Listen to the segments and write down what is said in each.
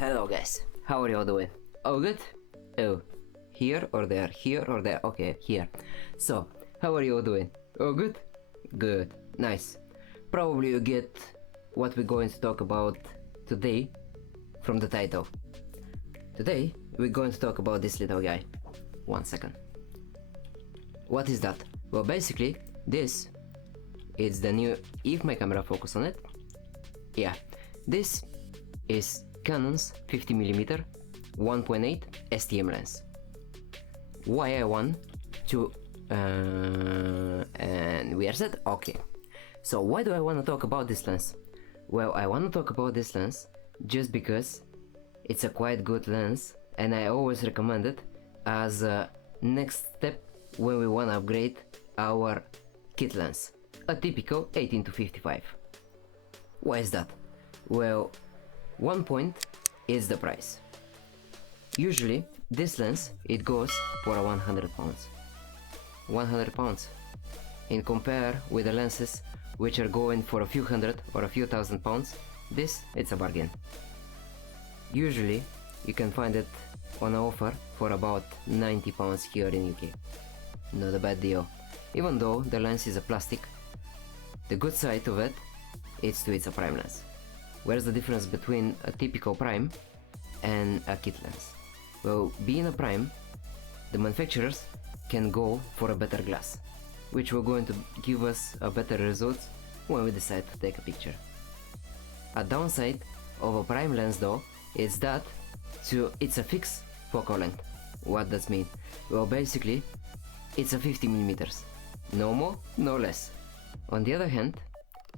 Hello guys, how are you all doing? Oh good? Oh, here or there, here or there, okay, here. So, how are you all doing? Oh good? Good, nice. Probably you get what we're going to talk about today from the title. Today, we're going to talk about this little guy. 1 second. What is that? Well, basically, this is the new, if my camera focus on it, yeah, this is Canon's 50mm 1.8 STM lens. Why I want to and we are set? Okay. So why do I want to talk about this lens? Well, I want to talk about this lens just because it's a quite good lens and I always recommend it as a next step when we want to upgrade our kit lens, a typical 18-55. Why is that? Well, one point is the price. Usually this lens, it goes for a 100 pounds. 100 pounds. In compare with the lenses which are going for a few hundred or a few thousand pounds, this, it's a bargain. Usually you can find it on offer for about 90 pounds here in UK. Not a bad deal. Even though the lens is a plastic, the good side of it is it's a prime lens. Where's the difference between a typical prime and a kit lens? Well, being a prime, the manufacturers can go for a better glass, which will going to give us a better results when we decide to take a picture. A downside of a prime lens though is that it's a fixed focal length. What does mean? Well, basically it's a 50mm, no more, no less. On the other hand,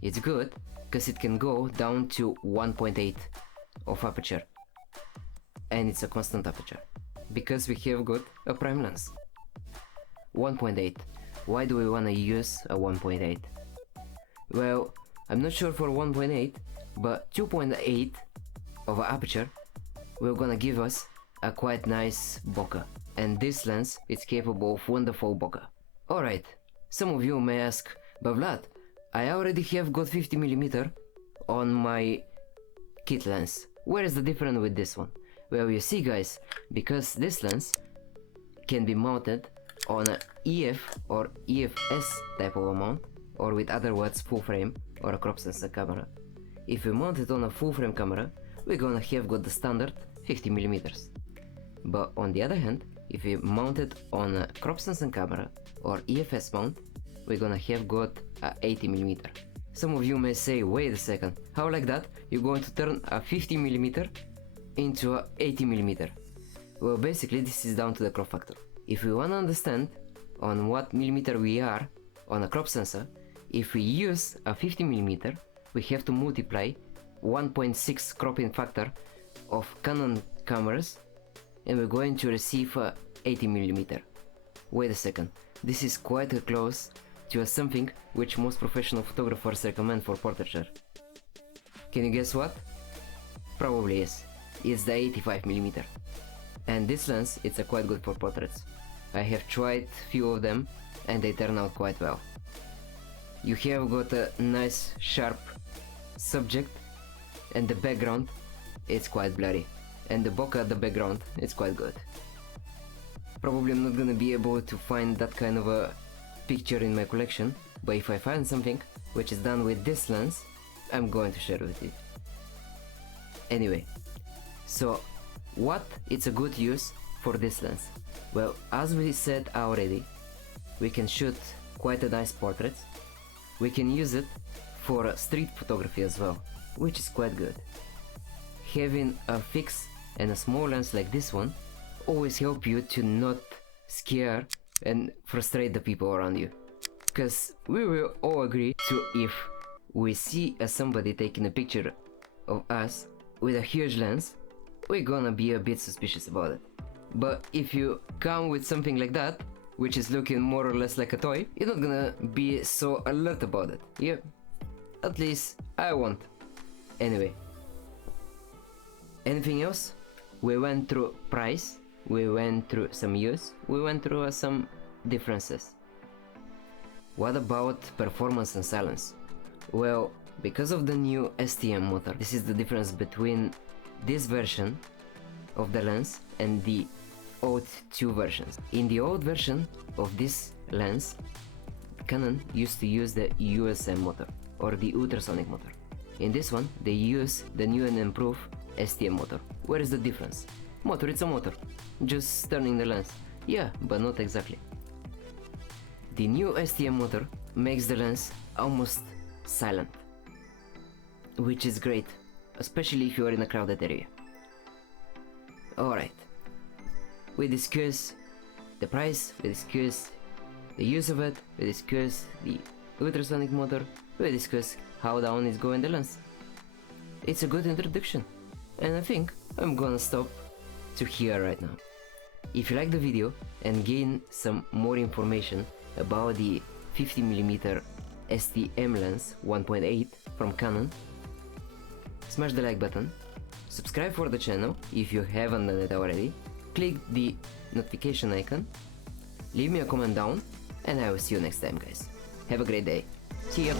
it's good because it can go down to 1.8 of aperture, and it's a constant aperture because we have got a prime lens. 1.8. Why do we want to use a 1.8? Well, I'm not sure for 1.8, but 2.8 of aperture will gonna give us a quite nice bokeh, and this lens is capable of wonderful bokeh. Alright, some of you may ask, but Vlad, I already have got 50mm on my kit lens. Where is the difference with this one? Well, you see guys, because this lens can be mounted on a EF or EFS type of a mount, or with other words full frame or a crop sensor camera. If we mount it on a full frame camera, we're gonna have got the standard 50mm. But on the other hand, if we mount it on a crop sensor camera or EFS mount, we're gonna have got a 80mm. Some of you may say, wait a second, how like that you're going to turn a 50mm into a 80mm? Well, basically this is down to the crop factor. If we wanna understand on what millimeter we are on a crop sensor, if we use a 50mm, we have to multiply 1.6 cropping factor of Canon cameras and we're going to receive a 80mm. Wait a second, this is quite close to something which most professional photographers recommend for portraiture. Can you guess what? Probably yes, it's the 85mm. And this lens, it's a quite good for portraits. I have tried few of them and they turn out quite well. You have got a nice sharp subject and the background, it's quite blurry. And the bokeh at the background, it's quite good. Probably I'm not gonna be able to find that kind of a picture in my collection, but if I find something which is done with this lens, I'm going to share with you. Anyway, so what it's a good use for this lens? Well, as we said already, we can shoot quite a nice portrait. We can use it for street photography as well, which is quite good. Having a fixed and a small lens like this one always help you to not scare and frustrate the people around you. Because we will all agree to, if we see somebody taking a picture of us with a huge lens, we're gonna be a bit suspicious about it. But if you come with something like that, which is looking more or less like a toy, you're not gonna be so alert about it. Yep, at least I won't. Anyway, anything else? We went through price, we went through some use, we went through some differences. What about performance and silence? Well, because of the new STM motor, this is the difference between this version of the lens and the old two versions. In the old version of this lens, Canon used to use the USM motor or the ultrasonic motor. In this one, they use the new and improved STM motor. Where is the difference? Motor, it's a motor, just turning the lens. Yeah, but not exactly. The new STM motor makes the lens almost silent, which is great, especially if you are in a crowded area. Alright, we discuss the price, we discuss the use of it, we discuss the ultrasonic motor, we discuss how down is going the lens. It's a good introduction, and I think I'm gonna stop to here right now. If you like the video and gain some more information about the 50mm STM lens 1.8 from Canon, smash the like button, subscribe for the channel if you haven't done it already, click the notification icon, leave me a comment down, and I will see you next time, guys. Have a great day. See ya!